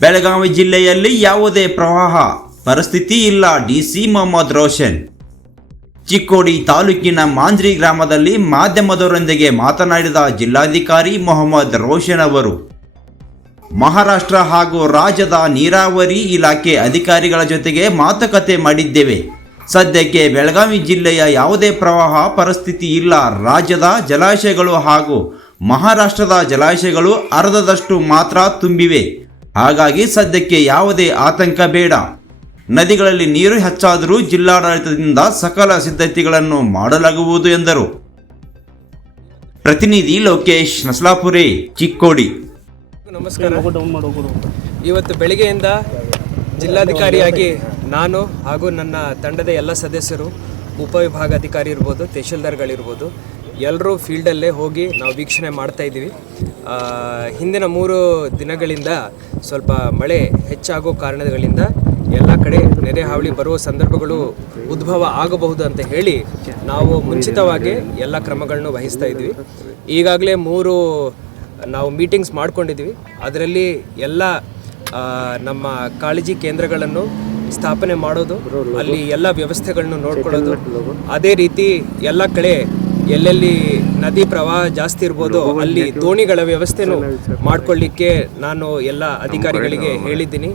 ಬೆಳಗಾವಿ ಜಿಲ್ಲೆಯಲ್ಲಿ ಯಾವುದೇ ಪ್ರವಾಹ, ಪರಿಸ್ಥಿತಿ ಇಲ್ಲ. ಡಿಸಿ ಮೊಹಮ್ಮದ್ ರೋಷನ್. ಚಿಕ್ಕೋಡಿ ತಾಲೂಕಿನ ಮಾಂಜ್ರಿ ಗ್ರಾಮದಲ್ಲಿ ಮಾಧ್ಯಮದವರೊಂದಿಗೆ ಮಾತನಾಡಿದ ಜಿಲ್ಲಾಧಿಕಾರಿ ಮೊಹಮ್ಮದ್ ರೋಷನ್ ಅವರು, ಮಹಾರಾಷ್ಟ್ರ ಹಾಗೂ ರಾಜ್ಯದ ನೀರಾವರಿ ಇಲಾಖೆ ಅಧಿಕಾರಿಗಳ ಜೊತೆಗೆ ಮಾತುಕತೆ ಮಾಡಿದ್ದೇವೆ. ಸದ್ಯಕ್ಕೆ ಬೆಳಗಾವಿ ಜಿಲ್ಲೆಯ ಯಾವುದೇ ಪ್ರವಾಹ, ಪರಿಸ್ಥಿತಿ ಇಲ್ಲ. ರಾಜ್ಯದ ಜಲಾಶಯಗಳು ಹಾಗೂ ಮಹಾರಾಷ್ಟ್ರದ ಜಲಾಶಯಗಳು ಅರ್ಧದಷ್ಟು ಮಾತ್ರ ತುಂಬಿವೆ. ಹಾಗಾಗಿ ಸದ್ಯಕ್ಕೆ ಯಾವುದೇ ಆತಂಕ ಬೇಡ. ನದಿಗಳಲ್ಲಿ ನೀರು ಹೆಚ್ಚಾದರೂ ಜಿಲ್ಲಾಡಳಿತದಿಂದ ಸಕಲ ಸಿದ್ಧತೆಗಳನ್ನು ಮಾಡಲಾಗುವುದು ಎಂದರು. ಪ್ರತಿನಿಧಿ ಲೋಕೇಶ್ ನಸ್ಲಾಪುರಿ, ಚಿಕ್ಕೋಡಿ. ನಮಸ್ಕಾರ. ಇವತ್ತು ಬೆಳಗ್ಗೆಯಿಂದ ಜಿಲ್ಲಾಧಿಕಾರಿಯಾಗಿ ನಾನು ಹಾಗೂ ನನ್ನ ತಂಡದ ಎಲ್ಲ ಸದಸ್ಯರು, ಉಪವಿಭಾಗಾಧಿಕಾರಿ ಇರ್ಬೋದು, ತಹಶೀಲ್ದಾರ್ಗಳಿರ್ಬೋದು ಎಲ್ಲರೂ ಫೀಲ್ಡಲ್ಲೇ ಹೋಗಿ ನಾವು ವೀಕ್ಷಣೆ ಮಾಡ್ತಾ ಇದ್ದೀವಿ. ಹಿಂದಿನ ಮೂರು ದಿನಗಳಿಂದ ಸ್ವಲ್ಪ ಮಳೆ ಹೆಚ್ಚಾಗೋ ಕಾರಣಗಳಿಂದ ಎಲ್ಲ ಕಡೆ ನೆರೆ ಹಾವಳಿ ಬರುವ ಸಂದರ್ಭಗಳು ಉದ್ಭವ ಆಗಬಹುದು ಅಂತ ಹೇಳಿ ನಾವು ಮುಂಚಿತವಾಗಿ ಎಲ್ಲ ಕ್ರಮಗಳನ್ನು ವಹಿಸ್ತಾ ಇದ್ದೀವಿ. ಈಗಾಗಲೇ ಮೂರು, ನಾವು ಮೀಟಿಂಗ್ಸ್ ಮಾಡ್ಕೊಂಡಿದ್ವಿ ಅದರಲ್ಲಿ ಎಲ್ಲ ನಮ್ಮ ಕಾಳಜಿ ಕೇಂದ್ರಗಳನ್ನು ಸ್ಥಾಪನೆ ಮಾಡೋದು, ಅಲ್ಲಿ ಎಲ್ಲ ವ್ಯವಸ್ಥೆಗಳನ್ನು ನೋಡ್ಕೊಳ್ಳೋದು, ಅದೇ ರೀತಿ ಎಲ್ಲ ಕಡೆ ಎಲ್ಲೆಲ್ಲಿ ನದಿ ಪ್ರವಾಹ ಜಾಸ್ತಿ ಇರ್ಬೋದು ಅಲ್ಲಿ ದೋಣಿಗಳ ವ್ಯವಸ್ಥೆನೂ ಮಾಡ್ಕೊಳ್ಳಿಕ್ಕೆ ನಾನು ಎಲ್ಲ ಅಧಿಕಾರಿಗಳಿಗೆ ಹೇಳಿದ್ದೀನಿ.